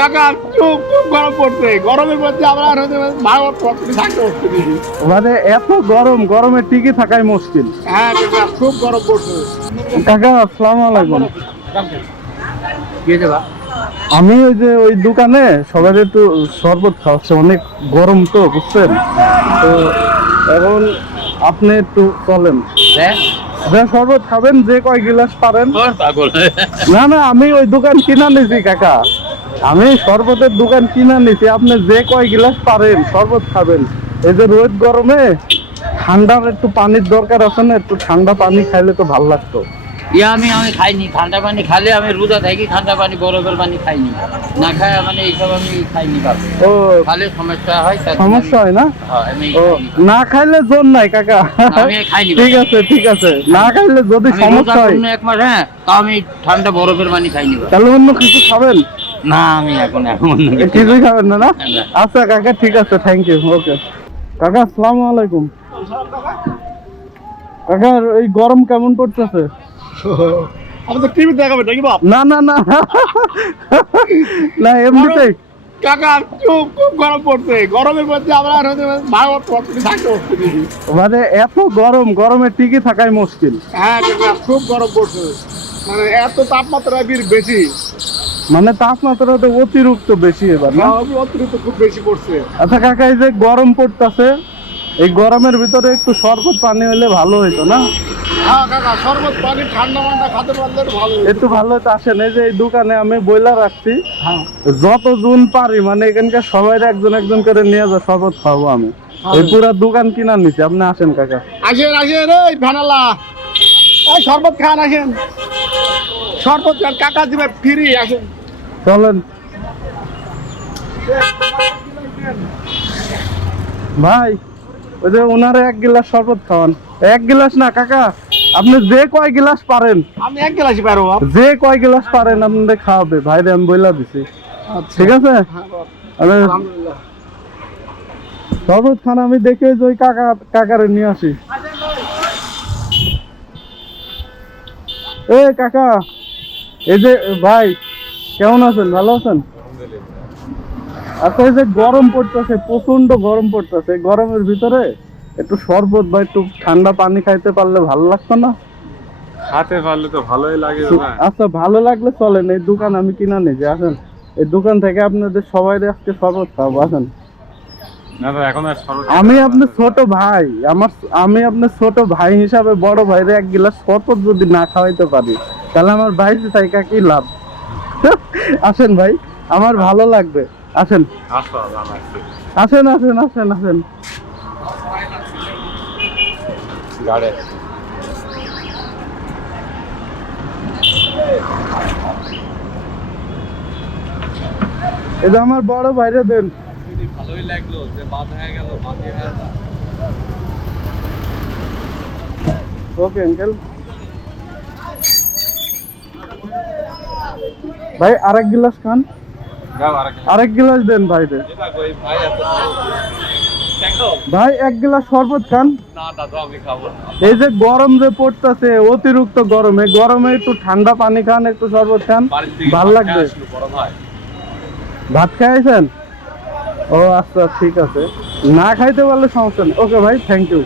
কাকা খুব খুব গরম পড়ছে গরমের মধ্যে আমরা আর হচ্ছে থাকতে হচ্ছে মানে এত গরম গরমে টিকে থাকাই মুশকিল। হ্যাঁ কাকা খুব গরম পড়ছে কাকা আসসালামু আলাইকুম। আমি ওই যে ওই দোকানে সবাই একটু শরবত খাওয়াচ্ছে অনেক গরম তো বুঝছেন? তো এখন আপনি একটু চলেন। হ্যাঁ? শরবত খাবেন যে কয় গিলাস পারেন। না না আমি ওই দোকান কিনা নিছি কাকা। আমি শরবতের দোকান কিনা নিছি আপনি যে কয় গিলাস পারেন শরবত খাবেন। এই যে রোদ গরমে ঠান্ডার একটু পানির দরকার আছে না একটু ঠান্ডা পানি খাইলে তো ভালো লাগতো। ইয়া আমি আমি খাইনি ঠান্ডা পানি খালে আমি রোজা থাকি ঠান্ডা পানি বরফের পানি খাইনি। না খাই মানে এইসব আমি খাইনি ও খালে সমস্যা হয় সমস্যা হয় না? হ্যাঁ, ও না খাইলে জোর নাই কাকা। আমি খাইনি ঠিক আছে ঠিক আছে। না খাইলে যদি সমস্যা হয়। এক মাস হ্যাঁ তা আমি ঠান্ডা বরফের পানি খাইনি তাহলে অন্য কিছু খাবেন? না আমি এখন এখন অন্য এ, কিছু- কিছুই খাবেন না না? না। আচ্ছা কাকা ঠিক আছে থ্যাংক ইউ ওকে কাকা আসসালামু আলাইকুম। কাকা এই গরম কেমন পড়তেছে? আমি তো টিভি দেখাবে নাকি বাপ? না না না। না এমনিতেই। কাকা খুব খুব গরম পড়ছে। গরমের মধ্যে আমরা আর হচ্ছে থাকতে মানে এত গরম গরমে টিকে থাকাই মুশকিল। হ্যাঁ কাকা খুব গরম পড়ছে। মানে এত তাপমাত্রা বীর বেশি। মানে তাপমাত্রা তো অতিরিক্ত বেশি এবার না? হ্যাঁ, অতিরিক্ত খুব বেশি পড়ছে। আচ্ছা কাকা এই যে গরম পড়তেছে এই গরমের ভিতরে একটু শরবত পানি হলে ভালো হইতো না? হ্যাঁ। একটু ভালো আসেন এই যে এই দোকানে আমি বইলা রাখছি। হ্যাঁ। যত জুন পারি মানে এখানকার সবাই একজন একজন করে নিয়ে যা শরবত খাব আমি। এই পুরা দোকান কিনা নিছি আপনি আসেন কাকা। আসেন আসেন এই ভ্যানালা। এই শরবত খান আসেন। শরবত কাকা দিবে ফ্রি আসেন। চলেন। ভাই ওই যে ওনারে এক গিলাস শরবত খাওয়ান। এক গিলাস না কাকা আপনি যে কয় গিলাস পারেন? আমি এক গেলাসি পারব। বাপ। যে কয় গিলাস পারেন আপনাদের খাওয়াবে। ভাইরে আমি বইলা দিছি। ঠিক আছে? শরবত খান আমি দেখে যে ওই কাকা কাকারে নিয়ে আসি। এ কাকা এই যে ভাই কেমন আছেন? ভালো আছেন? আচ্ছা এই যে গরম পড়তেছে প্রচণ্ড গরম পড়তেছে গরমের ভিতরে একটু শরবত বা একটু ঠান্ডা পানি খাইতে পারলে ভালো লাগতো না? হাতে পারলে তো ভালোই লাগে আচ্ছা ভালো লাগলে চলেন এই দোকান আমি কিনা নিয়ে আসেন। এই দোকান থেকে আপনাদের সবাই আজকে শরবত খাব আসেন। আমি আপনার ছোট ভাই আমার আমি আপনার ছোট ভাই হিসাবে বড় ভাইরে এক গিলাস শরবত যদি না খাওয়াইতে পারি তাহলে আমার ভাই থাকা কি লাভ? আসেন ভাই, আমার ভালো লাগবে। আসেন। আসেন আসেন আসেন আসেন। এটা আমার বড় ভাইরে দেন। ভালোই লাগল যে বাদ হয়ে গেল ওকে আঙ্কেল ভাই আরেক গিলাস খান। আর আরেক গিলাস। দেন ভাই ভাই এক গিলাস শরবত খান। এই যে গরম যে পড়তেছে অতিরিক্ত গরম এই গরমে একটু ঠান্ডা পানি খান একটু শরবত খান। ভালো লাগবে। ভাত খাইছেন ও আচ্ছা ঠিক আছে। না খাইতে পারলে সমস্যা নেই। ওকে ভাই থ্যাংক ইউ